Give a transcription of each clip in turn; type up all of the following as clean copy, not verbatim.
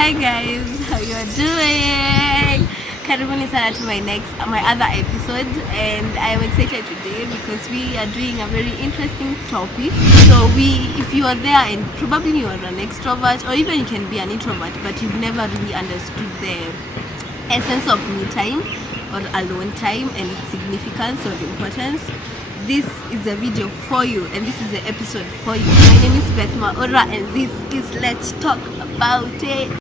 Hi guys, how you are doing? Karibuni sana to my other episode, and I am excited today because we are doing a very interesting topic. So if you are there and probably you are an extrovert, or even you can be an introvert, but you've never really understood the essence of me time or alone time and its significance or importance, this is a video for you, and this is the episode for you. My name is Beth Maora, and this is Let's Talk About It.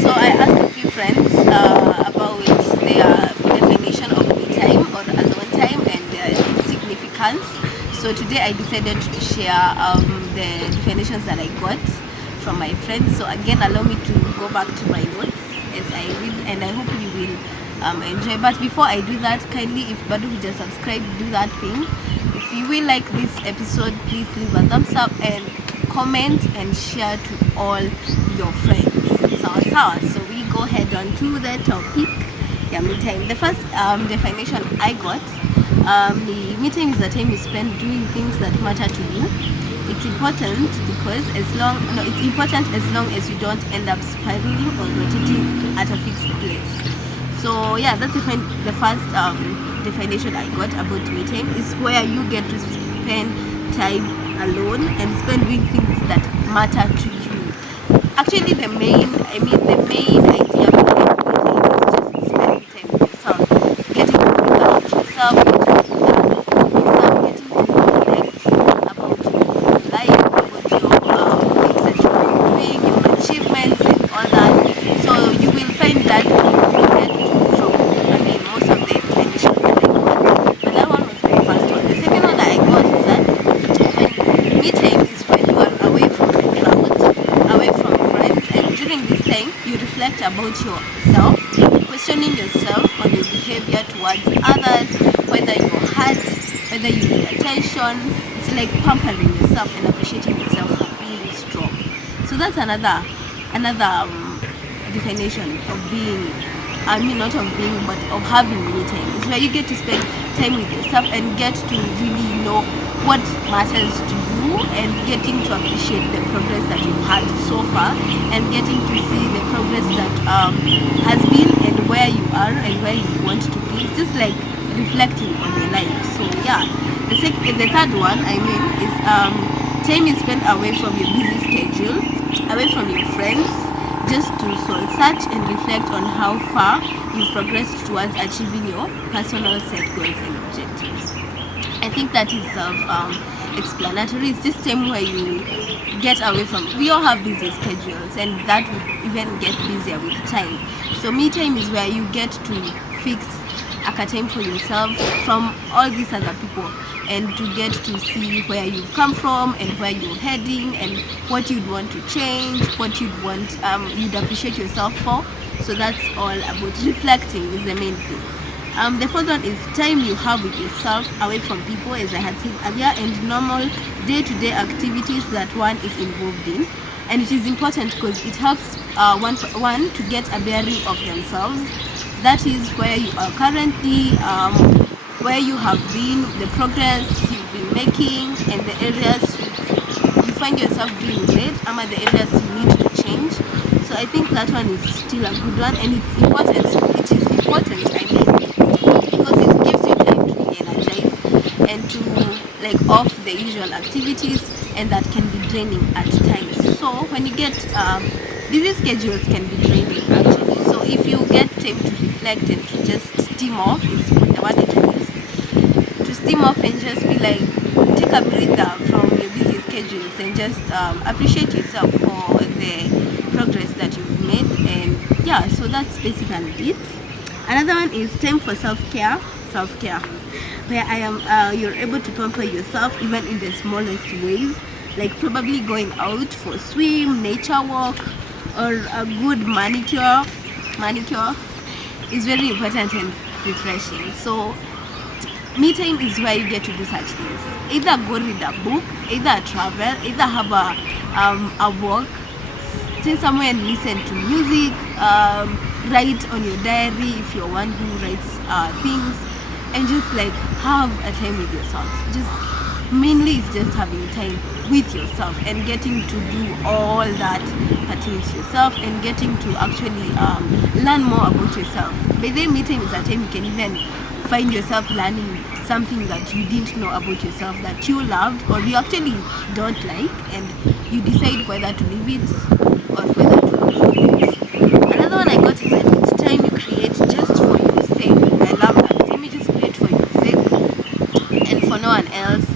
So I asked a few friends about their definition of me time or alone time and its significance. So today I decided to share the definitions that I got from my friends. So again, allow me to go back to my notes as I read, and I hope you will enjoy. But before I do that, kindly, if Badu will just subscribe, do that thing. If you will like this episode, please leave a thumbs up and comment and share to all your friends. So we go ahead on to the topic. Me time. The first definition I got, me time is the time you spend doing things that matter to you. It's important because it's important as long as you don't end up spiraling or rotating at a fixed place. So yeah, that's the first definition I got about me time is where you get to spend time alone and spend doing things that matter to you. Actually, the main idea behind it is just spending time with yourself, getting to figure out yourself, getting to learn yourself, getting to reflect about your life, about your things that you're doing, your achievements and all that. So you will find that being related from, most of the definitions that I got. But that one was the first one. The second one that I got is that when me time is when you are away from the crowd, away from friends, and during this time you reflect about yourself, questioning yourself on your behavior towards others, whether you're hurt, whether you need attention. It's like pampering yourself and appreciating yourself for being strong. So that's another definition of being, not of being, but of having me time. It's where you get to spend time with yourself and get to really know what matters to you, and getting to appreciate the progress that you've had so far, and getting to see the progress that has been, and where you are and where you want to be. It's just like reflecting on your life. So yeah, the third one is time you spend away from your busy schedule, away from your friends, just to soul search and reflect on how far you've progressed towards achieving your personal set goals and objectives. I think that is self-explanatory. It's this time where you get away from. We all have busy schedules, and that would even get busier with time. So me time is where you get to fix a time for yourself from all these other people, and to get to see where you've come from and where you're heading and what you'd want to change, what you'd want, you'd appreciate yourself for. So that's all about reflecting is the main thing. The fourth one is time you have with yourself, away from people, as I had said earlier, and normal day-to-day activities that one is involved in. And it is important because it helps one to get a bearing of themselves. That is where you are currently, where you have been, the progress you've been making, and the areas you find yourself doing great, and the areas you need to change. So I think that one is still a good one, and it's important. It is important, because it gives you time to re-energize and to off the usual activities, and that can be draining at times. So when you get busy schedules can be draining actually. So if you get time to reflect and to just steam off, is the word I can use, to steam off and just be like, take a breather from your busy schedules and just appreciate yourself for the progress that you've made. And yeah, so that's basically it. Another one is time for self-care, where you're able to pamper yourself even in the smallest ways, like probably going out for a swim, nature walk, or a good manicure is very important and refreshing. So me time is where you get to do such things. Either go read a book, either travel, either have a walk, stay somewhere and listen to music, write on your diary if you're one who writes things, and just like have a time with yourself. Just mainly it's just having time with yourself and getting to do all that pertains to yourself and getting to actually learn more about yourself. By the me time is a time you can even find yourself learning something that you didn't know about yourself that you loved or you actually don't like, and you decide whether to leave it or whether to leave it. Another one I got is that it's time you create just for your sake. I love that. Time you just create for your sake and for no one else.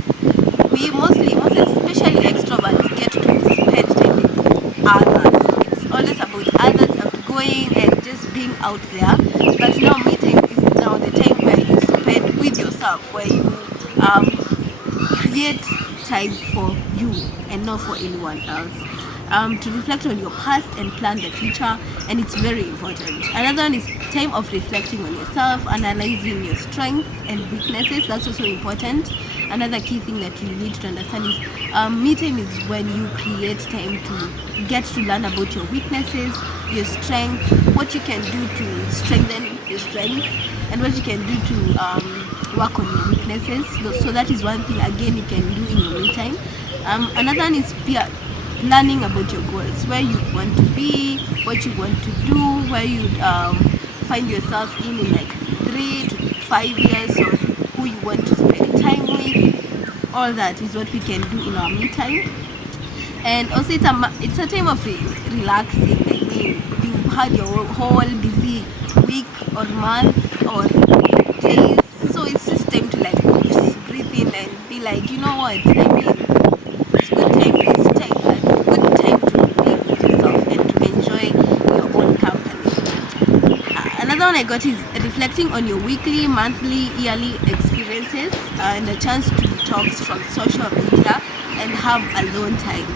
We most especially extroverts get to spend time with others. It's always about others, outgoing and just being out there. But now me time is now the time where you spend with yourself, where you create time for you and not for anyone else. To reflect on your past and plan the future, and it's very important. Another one is time of reflecting on yourself, analyzing your strengths and weaknesses. That's also important. Another key thing that you need to understand is me time is when you create time to get to learn about your weaknesses, your strengths, what you can do to strengthen your strengths, and what you can do to work on your weaknesses. So that is one thing again you can do in your me time. Another one is planning about your goals, where you want to be, what you want to do, where you find yourself in like 3 to 5 years, or who you want to spend time with. All that is what we can do in our me time. And also it's a time of relaxing. I mean, you've had your whole busy week or month or days, so it's just time to like breathe in and be like, you know what, I mean, it's good time, it's time, good time to be with yourself and to enjoy your own company. Another one I got is reflecting on your weekly, monthly, yearly experiences and a chance to detox from social media and have alone time.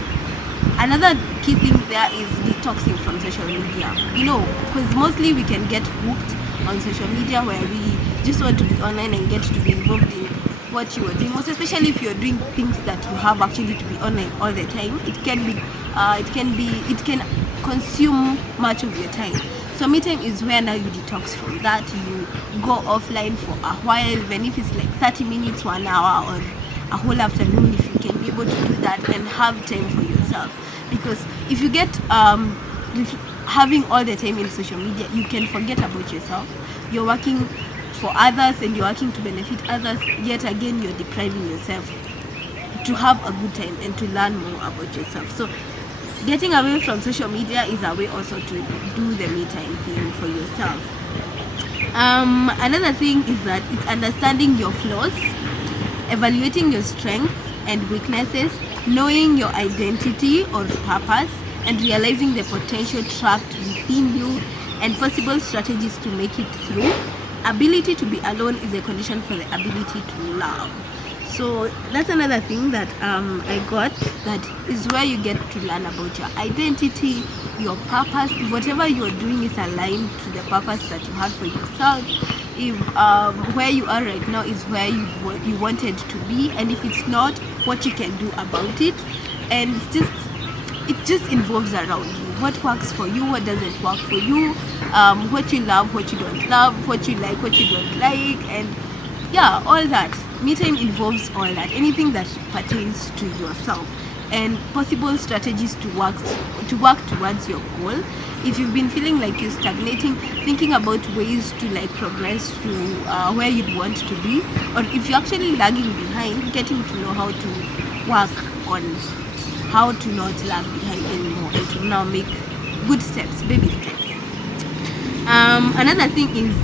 Another key thing there is detoxing from social media. You know, because mostly we can get hooked on social media where we just want to be online and get to be involved in what you are doing. Most especially if you're doing things that you have actually to be online all the time, it can consume much of your time. So me time is where now you detox from that. You go offline for a while, even if it's like 30 minutes, 1 hour, or a whole afternoon, if you can be able to do that and have time for yourself. Because if you get having all the time in social media, you can forget about yourself. You're working for others and you're working to benefit others, yet again you're depriving yourself to have a good time and to learn more about yourself. So getting away from social media is a way also to do the me time thing for yourself. Another thing is that it's understanding your flaws, evaluating your strengths and weaknesses, knowing your identity or purpose, and realizing the potential trapped within you and possible strategies to make it through. Ability to be alone is a condition for the ability to love. So that's another thing that I got, that is where you get to learn about your identity, your purpose. If whatever you're doing is aligned to the purpose that you had for yourself, if where you are right now is where you wanted to be, and if it's not, what you can do about it. And it just involves around you. What works for you, what doesn't work for you, what you love, what you don't love, what you like, what you don't like, and yeah, all that. Me time involves all that, anything that pertains to yourself, and possible strategies to work towards your goal. If you've been feeling like you're stagnating, thinking about ways to like progress to where you'd want to be, or if you're actually lagging behind, getting to know how to work on how to not lag behind anymore and to now make good steps, baby steps. Another thing is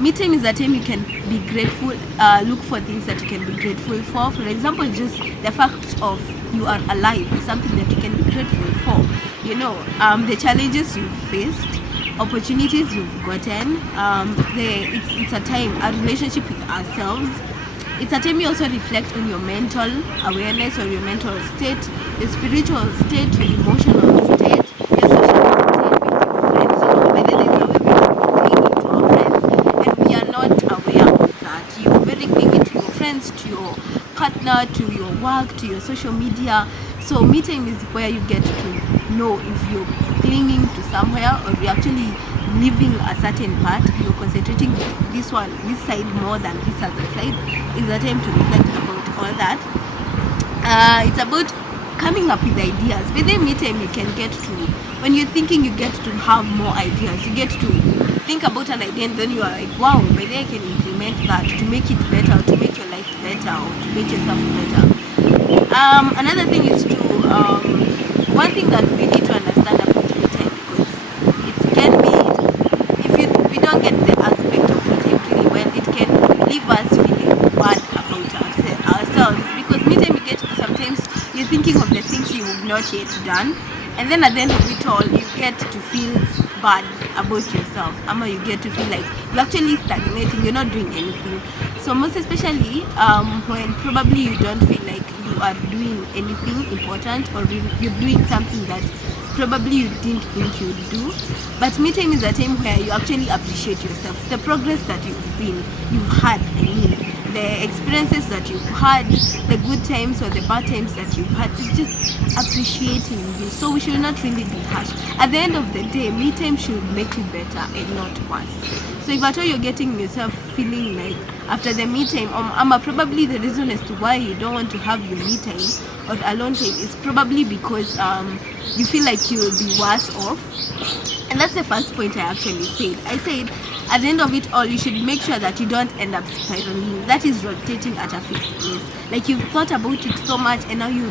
me time is a time you can be grateful, look for things that you can be grateful for. For example, just the fact of you are alive is something that you can be grateful for. You know, the challenges you faced, opportunities you've gotten. It's a time, a relationship with ourselves. It's a time you also reflect on your mental awareness or your mental state, your spiritual state, your emotional state, your social state with your friends. Whether there's a way we are clinging to our friends and we are not aware of that. You're very clinging to your friends, to your partner, to your work, to your social media. So me time is where you get to know if you're clinging to somewhere or you're actually leaving a certain part. You're concentrating this side more than this other side. It's a time to reflect about all that. It's about coming up with ideas. By the me time you can get to, when you're thinking, you get to have more ideas. You get to think about an idea and then you are like, wow, by the I can implement that to make it better, to make your life better, or to make yourself better. Another thing is to one thing that we need to understand about me time, because it can be, if we don't get the aspect of me time really well, it can leave us feeling bad about ourselves, because me time you get to, sometimes you're thinking of the things you've not yet done, and then at the end of it all you get to feel bad about yourself, you get to feel like you're actually stagnating, you're not doing anything. So most especially when probably you don't feel like you are doing anything important, or you're doing something that probably you didn't think you'd do. But me time is a time where you actually appreciate yourself, the progress that you've had, the experiences that you've had, the good times or the bad times that you've had. It's just appreciating you. So we should not really be harsh. At the end of the day, me time should make you better and not worse. So if at all you're getting yourself feeling like after the me time, probably the reason as to why you don't want to have your me time or alone time is probably because you feel like you will be worse off. And that's the first point I actually said. I said at the end of it all, you should make sure that you don't end up spiraling. That is rotating at a fixed place. Like you've thought about it so much and now you're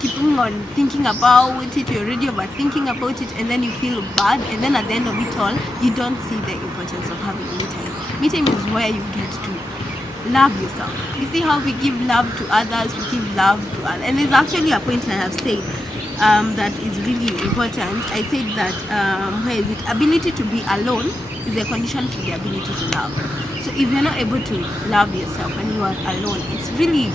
keeping on thinking about it, you're already overthinking about it, and then you feel bad, and then at the end of it all, you don't see the importance of having me time. Me time is where you get to love yourself. You see how we give love to others, we give love to others. And there's actually a point I have said that is really important. I said that ability to be alone is a condition for the ability to love. So if you're not able to love yourself when you are alone, it's really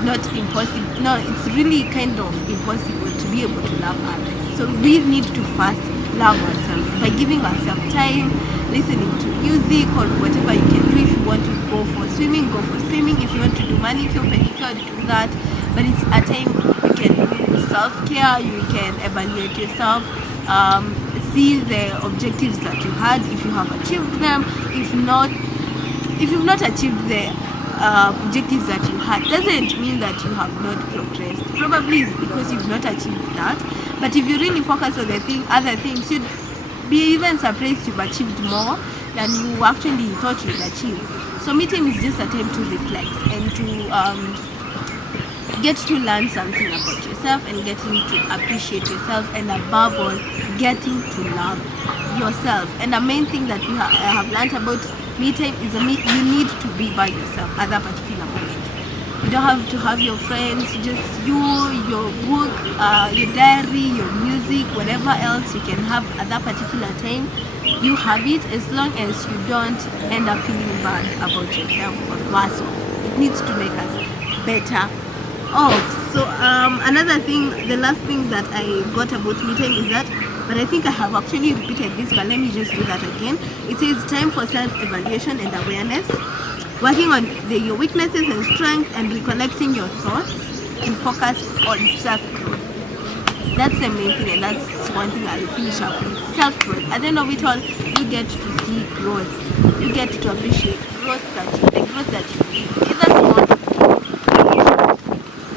not impossible. No, it's really kind of impossible to be able to love others. So we need to first love ourselves by giving ourselves time, listening to music or whatever you can do. If you want to go for swimming, go for swimming. If you want to do manicure, pedicure, do that. But it's a time you can do self-care, you can evaluate yourself, see the objectives that you had, if you have achieved them. If you've not achieved the objectives that you had, doesn't mean that you have not progressed. Probably it's because you've not achieved that. But if you really focus on the other things, you'd be even surprised you've achieved more than you actually thought you'd achieve. So meeting is just a time to reflect and to get to learn something about yourself and getting to appreciate yourself, and above all, getting to love yourself. And the main thing that I have learned about me time is you need to be by yourself at that particular moment. You don't have to have your friends, just you, your book, your diary, your music, whatever else you can have at that particular time. You have it, as long as you don't end up feeling bad about yourself or worse off. It needs to make us better off. So another thing, the last thing that I got about me time is that, but I think I have actually repeated this, but let me just do that again. It says time for self-evaluation and awareness, working on your weaknesses and strengths, and recollecting your thoughts, and focus on self-growth. That's the main thing, and that's one thing I'll finish up with. Self-growth. At the end of it all, you get to see growth. You get to appreciate the growth that you need. Either small.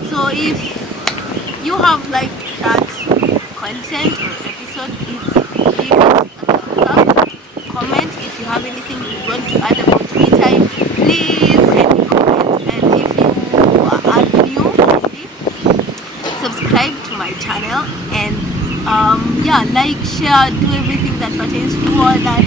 So if you have liked that content or episode, please leave it a thumbs up. Comment if you have anything you want to add about me time. Please kindly comment, and if you are new, kindly subscribe to my channel, and like, share, do everything that pertains to all that,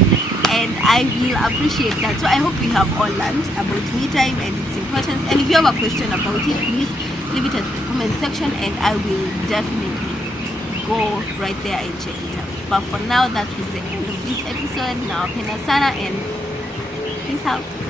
and I will appreciate that. So I hope we have all learned about me time and its importance. And if you have a question about it, please leave it at the comment section, and I will definitely go right there and check it out. But for now, that was the end of this episode. Nawapenda sana and peace out.